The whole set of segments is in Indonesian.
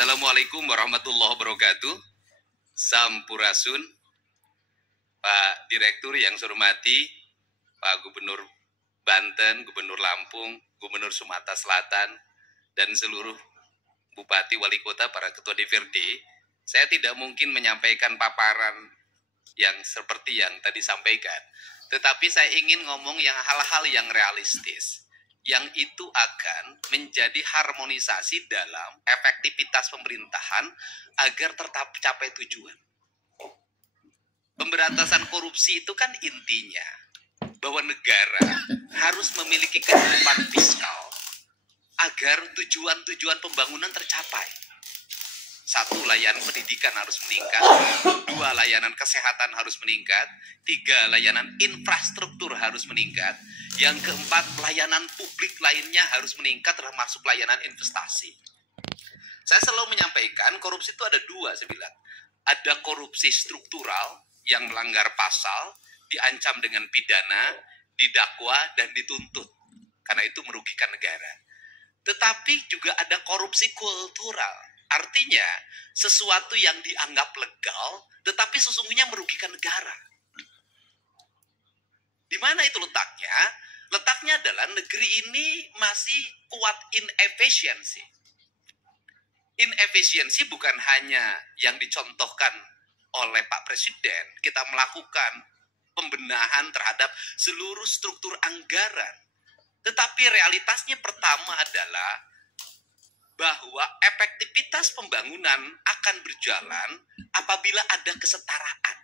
Assalamualaikum warahmatullahi wabarakatuh. Sampurasun, Pak Direktur yang saya hormati, Pak Gubernur Banten, Gubernur Lampung, Gubernur Sumatera Selatan, dan seluruh Bupati, Wali Kota, para Ketua DPRD. Saya tidak mungkin menyampaikan paparan yang seperti yang tadi sampaikan, tetapi saya ingin ngomong yang hal-hal yang realistis, yang itu akan menjadi harmonisasi dalam efektivitas pemerintahan agar tetap capai tujuan. Pemberantasan korupsi itu kan intinya bahwa negara harus memiliki kehidupan fiskal agar tujuan-tujuan pembangunan tercapai. 1, layanan pendidikan harus meningkat. 2, layanan kesehatan harus meningkat. 3, layanan infrastruktur harus meningkat. Yang keempat, layanan publik lainnya harus meningkat, termasuk layanan investasi. Saya selalu menyampaikan korupsi itu ada 2, saya bilang. Ada korupsi struktural yang melanggar pasal, diancam dengan pidana, didakwa, dan dituntut. Karena itu merugikan negara. Tetapi juga ada korupsi kultural. Artinya, sesuatu yang dianggap legal, tetapi sesungguhnya merugikan negara. Di mana itu letaknya? Letaknya adalah negeri ini masih kuat inefisiensi. Inefisiensi bukan hanya yang dicontohkan oleh Pak Presiden. Kita melakukan pembenahan terhadap seluruh struktur anggaran. Tetapi realitasnya pertama adalah bahwa efektivitas pembangunan akan berjalan apabila ada kesetaraan.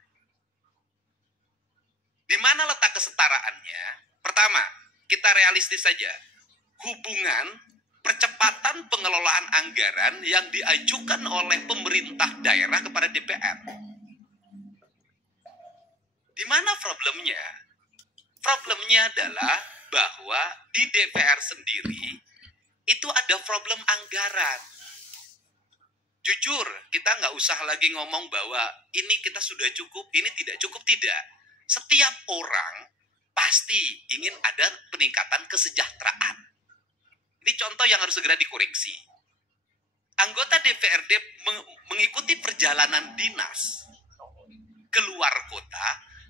Di mana letak kesetaraannya? Pertama, kita realistis saja. Hubungan percepatan pengelolaan anggaran yang diajukan oleh pemerintah daerah kepada DPR. Di mana problemnya? Problemnya adalah bahwa di DPR sendiri itu ada problem anggaran. Jujur, kita nggak usah lagi ngomong bahwa ini kita sudah cukup, ini tidak cukup, tidak. Setiap orang pasti ingin ada peningkatan kesejahteraan. Ini contoh yang harus segera dikoreksi. Anggota DPRD mengikuti perjalanan dinas keluar kota,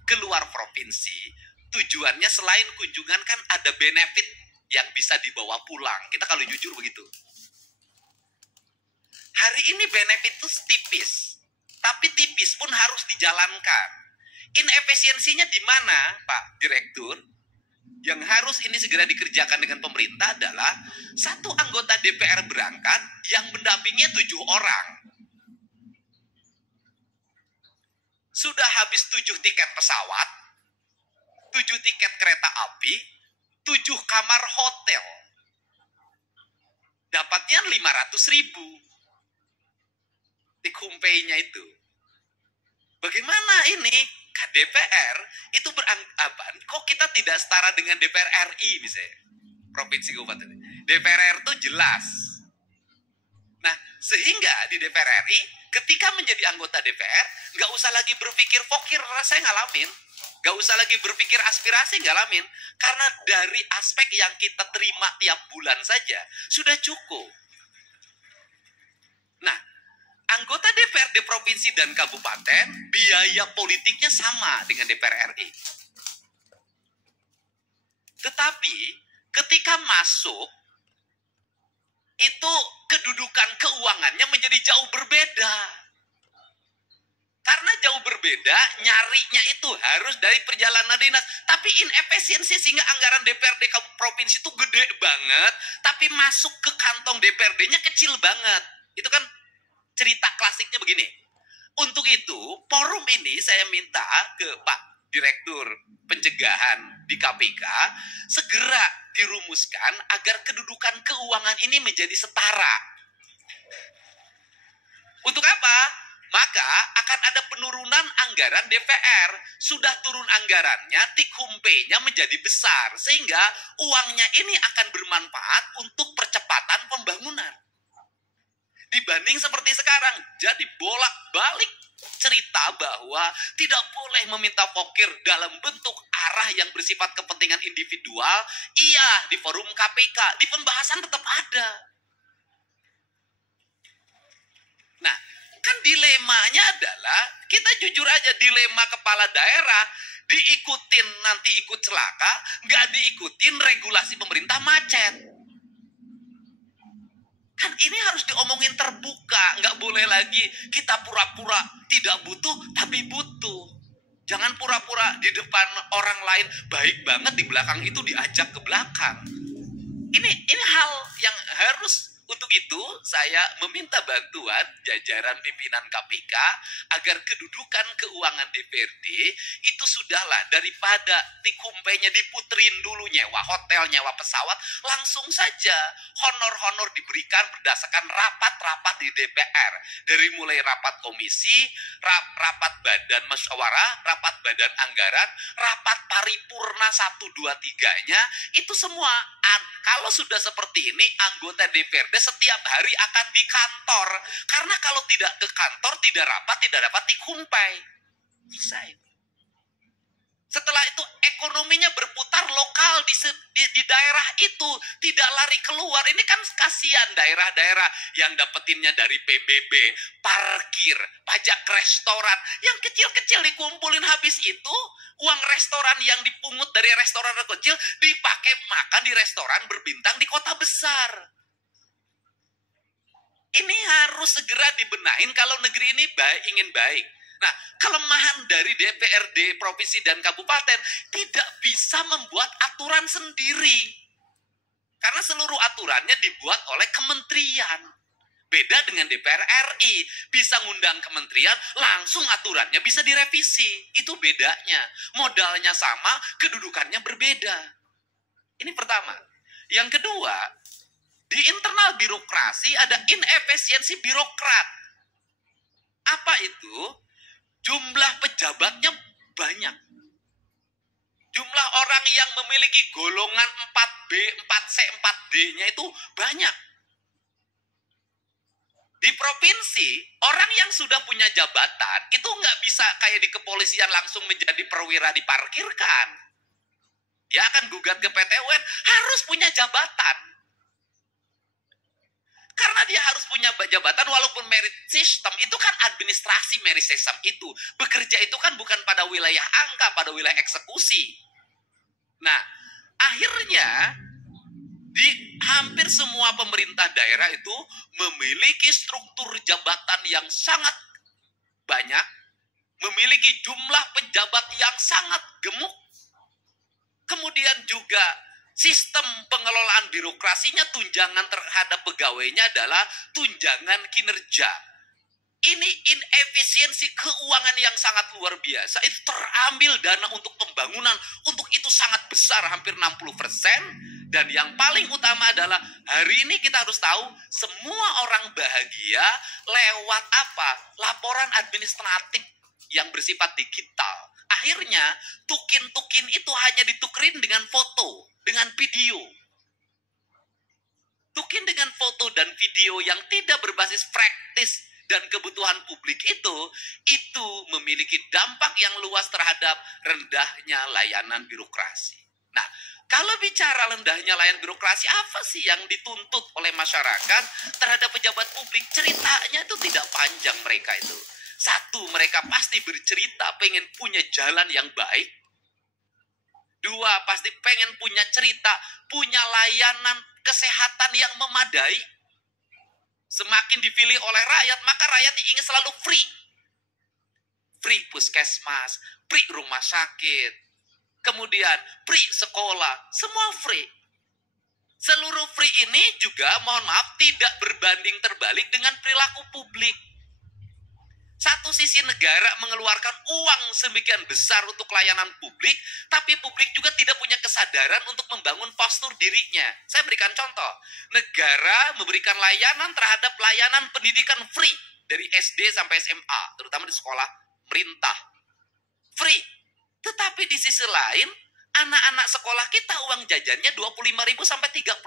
keluar provinsi, tujuannya selain kunjungan kan ada benefit yang bisa dibawa pulang. Kita kalau jujur begitu. Hari ini benefit itu tipis, tapi tipis pun harus dijalankan. Inefisiensinya di mana, Pak Direktur? Yang harus ini segera dikerjakan dengan pemerintah adalah 1 anggota DPR berangkat yang mendampingi 7 orang. Sudah habis 7 tiket pesawat, 7 tiket kereta api, 7 kamar hotel. Dapatnya 500.000. Dikumpainya itu. Bagaimana ini? DPR itu beranggapan, kok kita tidak setara dengan DPR RI misalnya. Provinsi Kabupaten. DPR RI itu jelas. Nah, sehingga di DPR RI, ketika menjadi anggota DPR, nggak usah lagi berpikir fokir, saya ngalamin. Gak usah lagi berpikir aspirasi, ngalamin. Karena dari aspek yang kita terima tiap bulan saja, sudah cukup. Nah, anggota DPRD provinsi dan kabupaten, biaya politiknya sama dengan DPR RI. Tetapi, ketika masuk, itu kedudukan keuangannya menjadi jauh berbeda. Karena jauh berbeda, nyarinya itu harus dari perjalanan dinas. Tapi inefisiensi sehingga anggaran DPRD provinsi itu gede banget, tapi masuk ke kantong DPRD-nya kecil banget. Itu kan cerita klasiknya begini. Untuk itu, forum ini saya minta ke Pak Direktur Pencegahan di KPK, segera dirumuskan agar kedudukan keuangan ini menjadi setara. Untuk apa? Maka akan ada penurunan anggaran DPR. Sudah turun anggarannya, tik-humpenya menjadi besar. Sehingga uangnya ini akan bermanfaat untuk percepatan pembangunan. Dibanding seperti sekarang. Jadi bolak-balik cerita bahwa tidak boleh meminta pokir dalam bentuk arah yang bersifat kepentingan individual. Iya, di forum KPK. Di pembahasan tetap ada. dilemanya adalah, kita jujur aja, dilema kepala daerah, diikutin nanti ikut celaka, nggak diikutin regulasi pemerintah macet. Kan ini harus diomongin terbuka, nggak boleh lagi kita pura-pura tidak butuh tapi butuh. Jangan pura-pura di depan orang lain baik banget, di belakang itu diajak ke belakang. Ini hal yang harus. Untuk itu saya meminta bantuan jajaran pimpinan KPK agar kedudukan keuangan DPRD itu sudahlah, daripada tikumpainya diputerin dulu, nyewa hotel, nyewa pesawat, langsung saja honor-honor diberikan berdasarkan rapat-rapat di DPR. Dari mulai rapat komisi, rapat badan musyawarah, rapat badan anggaran, rapat paripurna 1, 2, 3-nya, itu semua. Kalau sudah seperti ini, anggota DPRD setiap hari akan di kantor. Karena kalau tidak ke kantor, tidak rapat, tidak dapat dikumpai. Selesai. Setelah itu ekonominya berputar lokal di daerah itu, tidak lari keluar. Ini kan kasihan daerah-daerah yang dapetinnya dari PBB, parkir, pajak restoran, yang kecil-kecil dikumpulin, habis itu uang restoran yang dipungut dari restoran kecil dipakai makan di restoran berbintang di kota besar. Ini harus segera dibenahin kalau negeri ini ingin baik. Nah, kelemahan dari DPRD, provinsi, dan kabupaten tidak bisa membuat aturan sendiri. Karena seluruh aturannya dibuat oleh kementerian. Beda dengan DPR RI, bisa ngundang kementerian, langsung aturannya bisa direvisi. Itu bedanya. Modalnya sama, kedudukannya berbeda. Ini pertama. Yang kedua, di internal birokrasi ada inefisiensi birokrat. Apa itu? Jumlah pejabatnya banyak. Jumlah orang yang memiliki golongan 4B, 4C, 4D-nya itu banyak. Di provinsi, orang yang sudah punya jabatan itu nggak bisa kayak di kepolisian langsung menjadi perwira diparkirkan. Dia akan gugat ke PT UN, harus punya jabatan. Karena dia harus punya jabatan, walaupun merit system itu kan administrasi, merit system itu. Bekerja itu kan bukan pada wilayah angka, pada wilayah eksekusi. Nah, akhirnya di hampir semua pemerintah daerah itu memiliki struktur jabatan yang sangat banyak, memiliki jumlah pejabat yang sangat gemuk, kemudian juga sistem pengelolaan birokrasinya, tunjangan terhadap pegawainya adalah tunjangan kinerja. Ini inefisiensi keuangan yang sangat luar biasa. Itu terambil dana untuk pembangunan, untuk itu sangat besar, hampir 60%. Dan yang paling utama adalah hari ini kita harus tahu semua orang bahagia lewat apa? Laporan administratif yang bersifat digital. Akhirnya tukin-tukin itu hanya ditukerin dengan foto, dengan video. Tukin dengan foto dan video yang tidak berbasis praktis dan kebutuhan publik itu memiliki dampak yang luas terhadap rendahnya layanan birokrasi. Nah, kalau bicara rendahnya layanan birokrasi, apa sih yang dituntut oleh masyarakat terhadap pejabat publik? Ceritanya itu tidak panjang mereka itu. Satu, mereka pasti bercerita pengen punya jalan yang baik. Dua, pasti pengen punya cerita, punya layanan kesehatan yang memadai. Semakin dipilih oleh rakyat, maka rakyat ingin selalu free. Free puskesmas, free rumah sakit, kemudian free sekolah, semua free. Seluruh free ini juga, mohon maaf, tidak berbanding terbalik dengan perilaku publik. Satu sisi negara mengeluarkan uang sedemikian besar untuk layanan publik, tapi publik juga tidak punya kesadaran untuk membangun postur dirinya. Saya berikan contoh. Negara memberikan layanan terhadap layanan pendidikan free dari SD sampai SMA, terutama di sekolah pemerintah. Free. Tetapi di sisi lain, anak-anak sekolah kita uang jajannya 25.000 sampai 30.000.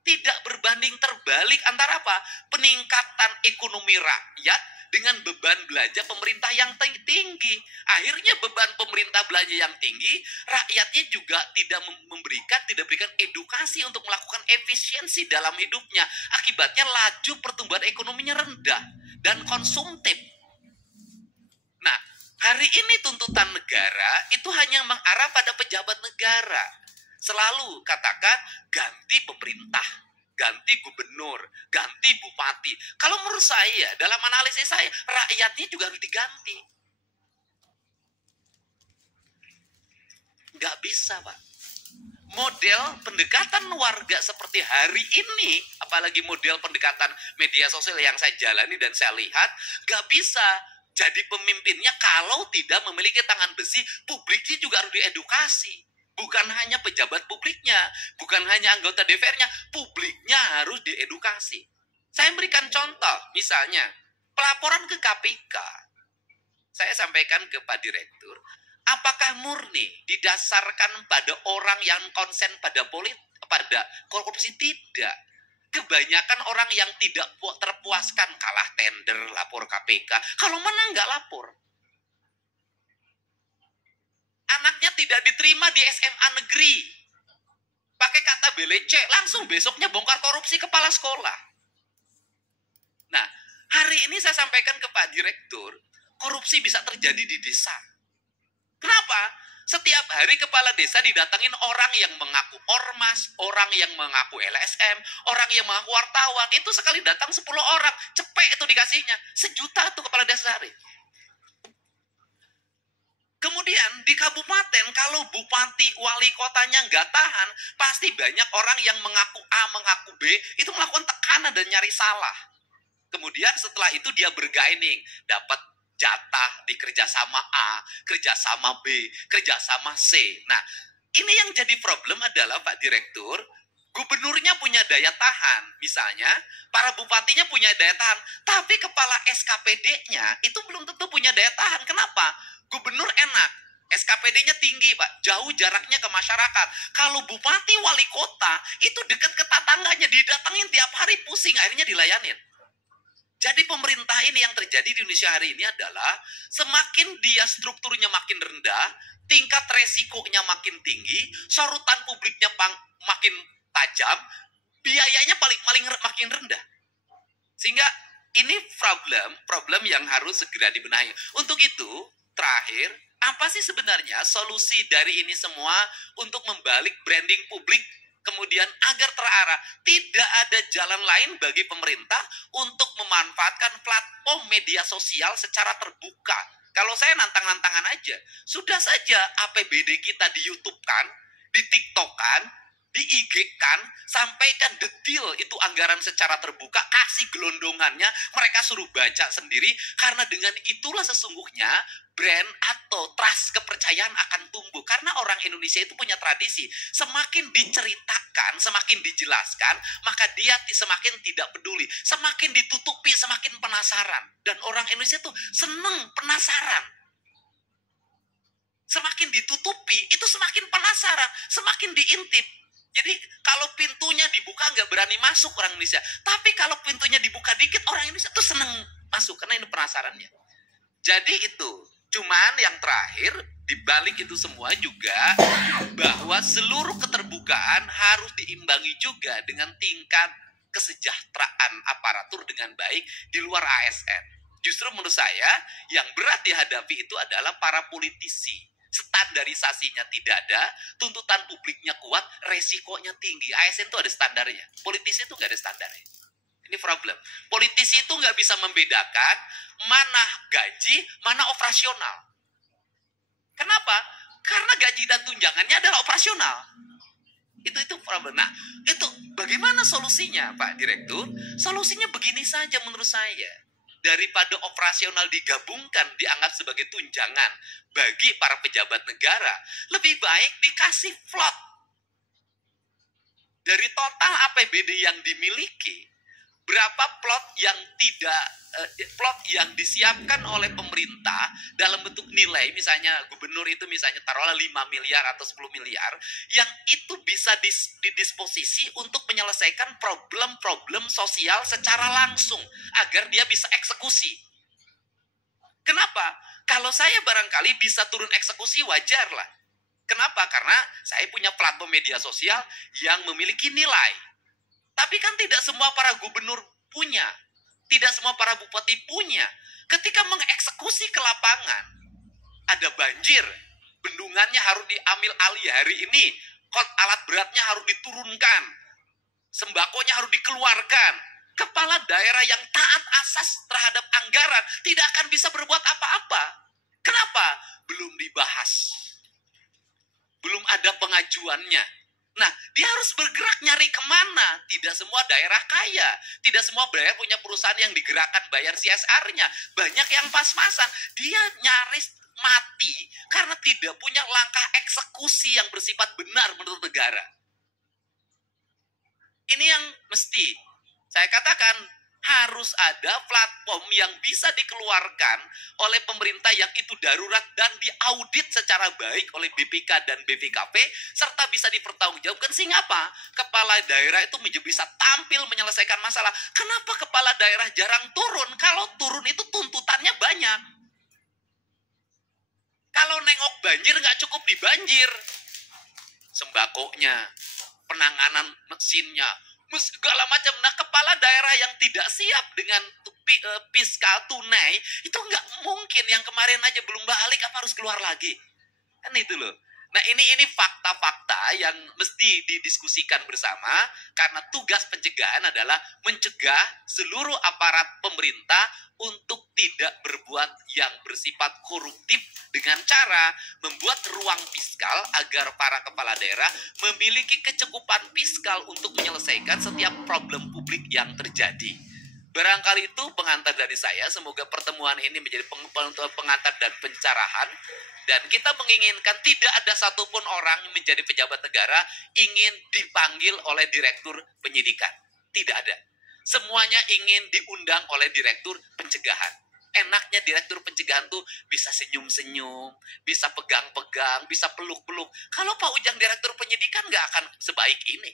Tidak berbanding terbalik antara apa? Peningkatan ekonomi rakyat dengan beban belanja pemerintah yang tinggi. Akhirnya beban pemerintah belanja yang tinggi, rakyatnya juga tidak berikan edukasi untuk melakukan efisiensi dalam hidupnya. Akibatnya laju pertumbuhan ekonominya rendah. dan konsumtif. Nah, hari ini tuntutan negara itu hanya mengarah pada pejabat negara. Selalu katakan ganti pemerintah, ganti gubernur, ganti bupati. Kalau menurut saya, dalam analisis saya, rakyatnya juga harus diganti. Nggak bisa, Pak. Model pendekatan warga seperti hari ini, apalagi model pendekatan media sosial yang saya jalani dan saya lihat, nggak bisa jadi pemimpinnya kalau tidak memiliki tangan besi. Publiknya juga harus diedukasi. Bukan hanya pejabat publiknya, bukan hanya anggota DPR-nya, publiknya harus diedukasi. Saya berikan contoh, misalnya pelaporan ke KPK. Saya sampaikan ke Pak Direktur, apakah murni didasarkan pada orang yang konsen pada pada korupsi? Tidak. Kebanyakan orang yang tidak terpuaskan kalah tender, lapor KPK. Kalau menang nggak lapor. Anaknya tidak diterima di SMA negeri. Pakai kata BLC, langsung besoknya bongkar korupsi kepala sekolah. Nah, hari ini saya sampaikan ke Pak Direktur, korupsi bisa terjadi di desa. Kenapa? Setiap hari kepala desa didatangin orang yang mengaku ormas, orang yang mengaku LSM, orang yang mengaku wartawan. Itu sekali datang 10 orang, cepet itu dikasihnya. 1 juta itu kepala desa sehari. Kemudian di kabupaten, kalau bupati, wali kotanya nggak tahan, pasti banyak orang yang mengaku A, mengaku B, itu melakukan tekanan dan nyari salah. Kemudian setelah itu dia bergaining, dapat jatah di kerjasama A, kerjasama B, kerjasama C. Nah, ini yang jadi problem adalah Pak Direktur, gubernurnya punya daya tahan, misalnya, para bupatinya punya daya tahan, tapi kepala SKPD-nya itu belum tentu punya daya tahan. Kenapa? Gubernur enak, SKPD-nya tinggi, Pak, jauh jaraknya ke masyarakat. Kalau bupati wali kota, itu dekat ke tetangganya, didatengin tiap hari, pusing, akhirnya dilayanin. Jadi pemerintah ini yang terjadi di Indonesia hari ini adalah semakin dia strukturnya makin rendah, tingkat resikonya makin tinggi, sorotan publiknya makin tajam, biayanya makin rendah. Sehingga ini problem yang harus segera dibenahi. Untuk itu, terakhir, apa sih sebenarnya solusi dari ini semua untuk membalik branding publik kemudian agar terarah? Tidak ada jalan lain bagi pemerintah untuk memanfaatkan platform media sosial secara terbuka. Kalau saya nantang-nantangan aja, sudah saja APBD kita di YouTube-kan, di TikTok-kan, di IG-kan, sampaikan detail itu anggaran secara terbuka, kasih gelondongannya, mereka suruh baca sendiri, karena dengan itulah sesungguhnya brand atau trust kepercayaan akan tumbuh. Karena orang Indonesia itu punya tradisi, semakin diceritakan, semakin dijelaskan, maka dia semakin tidak peduli, semakin ditutupi, semakin penasaran. Dan orang Indonesia tuh seneng penasaran. Semakin ditutupi, itu semakin penasaran, semakin diintip. Jadi kalau pintunya dibuka nggak berani masuk orang Indonesia. Tapi kalau pintunya dibuka dikit, orang Indonesia tuh seneng masuk karena ini penasarannya. Jadi itu. Cuman yang terakhir, dibalik itu semua juga bahwa seluruh keterbukaan harus diimbangi juga dengan tingkat kesejahteraan aparatur dengan baik di luar ASN. Justru menurut saya yang berat dihadapi itu adalah para politisi. Standarisasinya tidak ada, tuntutan publiknya kuat, resikonya tinggi. ASN itu ada standarnya, politisi itu nggak ada standarnya. Ini problem. Politisi itu nggak bisa membedakan mana gaji, mana operasional. Kenapa? Karena gaji dan tunjangannya adalah operasional. Itu problem. Nah, itu bagaimana solusinya, Pak Direktur? Solusinya begini saja menurut saya. Daripada operasional digabungkan, dianggap sebagai tunjangan bagi para pejabat negara, lebih baik dikasih plot. Dari total APBD yang dimiliki, berapa plot yang disiapkan oleh pemerintah dalam bentuk nilai, misalnya gubernur itu misalnya taruhlah 5 miliar atau 10 miliar, yang itu bisa didisposisi untuk menyelesaikan problem-problem sosial secara langsung, agar dia bisa eksekusi. Kenapa? Kalau saya barangkali bisa turun eksekusi, wajar lah. Kenapa? Karena saya punya platform media sosial yang memiliki nilai. Tapi kan tidak semua para gubernur punya. Tidak semua para bupati punya. Ketika mengeksekusi ke lapangan, ada banjir, bendungannya harus diambil alih hari ini, alat beratnya harus diturunkan, sembakonya harus dikeluarkan. Kepala daerah yang taat asas terhadap anggaran tidak akan bisa berbuat apa-apa. Kenapa? Belum dibahas. Belum ada pengajuannya. Nah, dia harus bergerak nyari kemana. Tidak semua daerah kaya. Tidak semua daerah punya perusahaan yang digerakkan bayar CSR-nya. Banyak yang pas-pasan. Dia nyaris mati karena tidak punya langkah eksekusi yang bersifat benar menurut negara. Ini yang mesti saya katakan, harus ada platform yang bisa dikeluarkan oleh pemerintah yang itu darurat dan diaudit secara baik oleh BPK dan BPKP serta bisa dipertanggungjawabkan. Sehingga apa? Kepala daerah itu bisa tampil menyelesaikan masalah. Kenapa kepala daerah jarang turun? Kalau turun itu tuntutannya banyak. Kalau nengok banjir nggak cukup di banjir. Sembakonya, penanganan mesinnya, segala macam. Nah, kepala daerah yang tidak siap dengan fiskal tunai itu nggak mungkin. Yang kemarin aja belum balik apa harus keluar lagi, kan itu loh. Nah, ini fakta-fakta yang mesti didiskusikan bersama karena tugas pencegahan adalah mencegah seluruh aparat pemerintah untuk tidak berbuat yang bersifat koruptif dengan cara membuat ruang fiskal agar para kepala daerah memiliki kecukupan fiskal untuk menyelesaikan setiap problem publik yang terjadi. Barangkali itu pengantar dari saya. Semoga pertemuan ini menjadi pengantar dan pencerahan. Dan kita menginginkan tidak ada satupun orang yang menjadi pejabat negara ingin dipanggil oleh direktur penyidikan. Tidak ada. Semuanya ingin diundang oleh direktur pencegahan. Enaknya direktur pencegahan tuh bisa senyum-senyum, bisa pegang-pegang, bisa peluk-peluk. Kalau Pak Ujang direktur penyidikan nggak akan sebaik ini.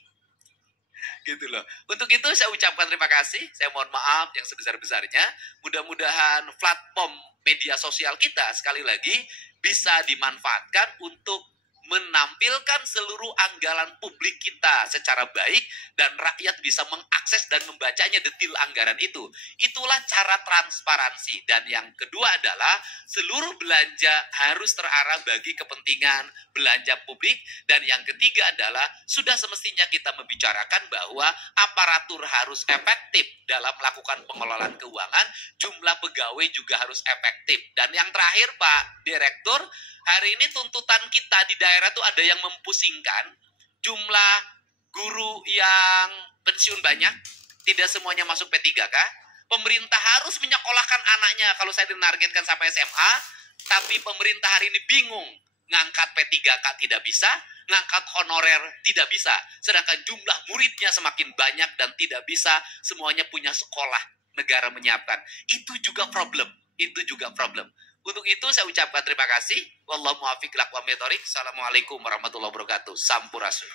Gitu loh. Untuk itu saya ucapkan terima kasih. Saya mohon maaf yang sebesar-besarnya. Mudah-mudahan platform media sosial kita sekali lagi bisa dimanfaatkan untuk menampilkan seluruh anggaran publik kita secara baik dan rakyat bisa mengakses dan membacanya detail anggaran itu. Itulah cara transparansi. Dan yang kedua adalah seluruh belanja harus terarah bagi kepentingan belanja publik. Dan yang ketiga adalah sudah semestinya kita membicarakan bahwa aparatur harus efektif dalam melakukan pengelolaan keuangan, jumlah pegawai juga harus efektif. Dan yang terakhir Pak Direktur, hari ini tuntutan kita di daerah itu ada yang mempusingkan. Jumlah guru yang pensiun banyak, tidak semuanya masuk P3K. Pemerintah harus menyekolahkan anaknya kalau saya dinargetkan sampai SMA, tapi pemerintah hari ini bingung. Ngangkat P3K tidak bisa, ngangkat honorer tidak bisa. Sedangkan jumlah muridnya semakin banyak dan tidak bisa semuanya punya sekolah negara menyiapkan. Itu juga problem. Itu juga problem. Untuk itu saya ucapkan terima kasih. Wallahu muwaffiq ila aqwamit thoriq. Assalamualaikum warahmatullahi wabarakatuh. Sampurasun.